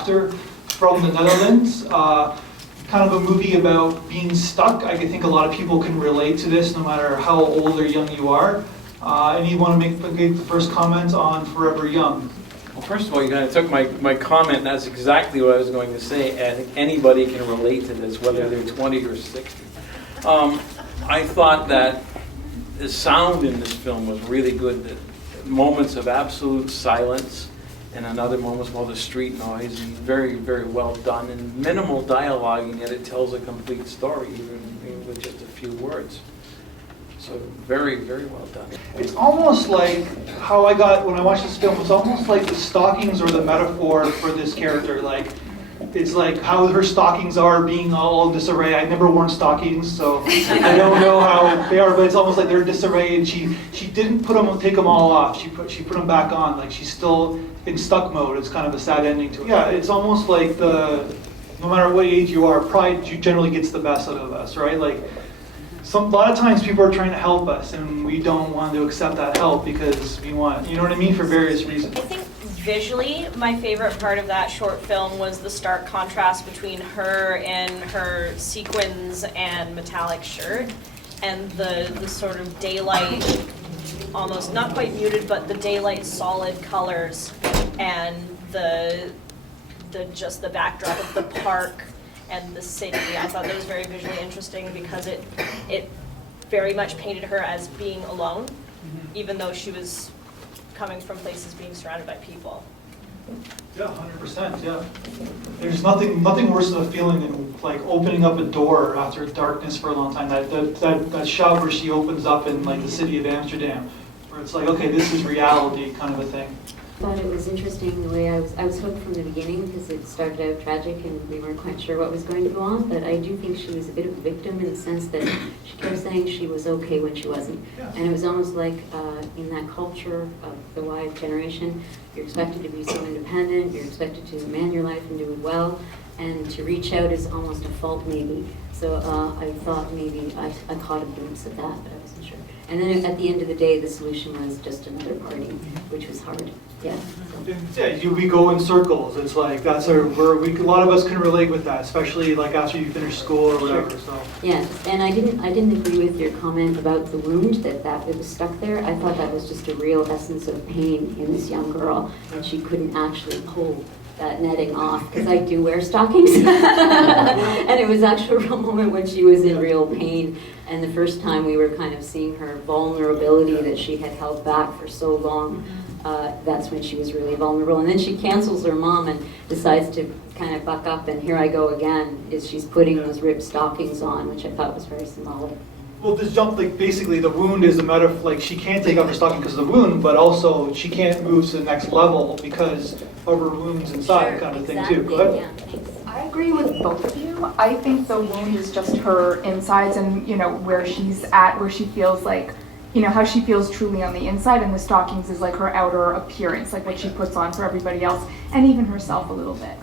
After from the Netherlands. Kind of a movie about being stuck. I think a lot of people can relate to this no matter how old or young you are. And you want to make the first comment on Forever Young? Well, first of all, you kind of took my comment, and that's exactly what I was going to say. I think anybody can relate to this, whether they're 20 or 60. I thought that the sound in this film was really good. The moments of absolute silence, and another moments of all the street noise, and very, very well done, and minimal dialogue, and yet it tells a complete story, even with just a few words. So very, very well done. It's almost like how I got when I watched this film. It's almost like the stockings are the metaphor for this character. Like, it's like how her stockings are being all in disarray. I've never worn stockings, so I don't know how they are. But it's almost like they're in disarray, and she didn't take them all off. She put them back on. Like she's still in stuck mode. It's kind of a sad ending to it. Yeah, it's almost like no matter what age you are, pride generally gets the best out of us, right? Like. A lot of times people are trying to help us and we don't want to accept that help because we want, you know what I mean, for various reasons. I think visually, my favorite part of that short film was the stark contrast between her in her sequins and metallic shirt and the sort of daylight, almost not quite muted, but the daylight solid colors and the backdrop of the park and the city. I thought that was very visually interesting because it very much painted her as being alone, even though she was coming from places being surrounded by people. Yeah, 100%, yeah. There's nothing worse than a feeling than like opening up a door after darkness for a long time. That shot where she opens up in like the city of Amsterdam, where it's like, okay, this is reality kind of a thing. I thought it was interesting the way I was hooked from the beginning because it started out tragic and we weren't quite sure what was going to go on, but I do think she was a bit of a victim in the sense that she kept saying she was okay when she wasn't. Yeah. And it was almost like in that culture of the Y generation, you're expected to be so independent, you're expected to man your life and do it well, and to reach out is almost a fault maybe. So I thought maybe I caught a glimpse of that, but I wasn't sure. And then at the end of the day, the solution was just another party, which was hard. Yeah. Yeah, we go in circles. It's like a lot of us can relate with that, especially like after you finish school or whatever. So. Yeah, and I didn't agree with your comment about the wound that it was stuck there. I thought that was just a real essence of pain in this young girl, and she couldn't actually pull that netting off because I do wear stockings, and it was actually a real moment when she was in real pain. And the first time we were kind of seeing her vulnerability that she had held back for so long, that's when she was really vulnerable. And then she cancels her mom and decides to kind of buck up, and here I go again, she's putting those ripped stockings on, which I thought was very symbolic. Well, this jump, like basically the wound is a matter of like she can't take off her stocking because of the wound, but also she can't move to the next level because of her wounds inside, kind of exactly, thing too. Go ahead. Yeah, thanks. I agree with both of you. I think the wound is just her insides and, where she's at, where she feels like, how she feels truly on the inside, and the stockings is like her outer appearance, like what she puts on for everybody else, and even herself a little bit.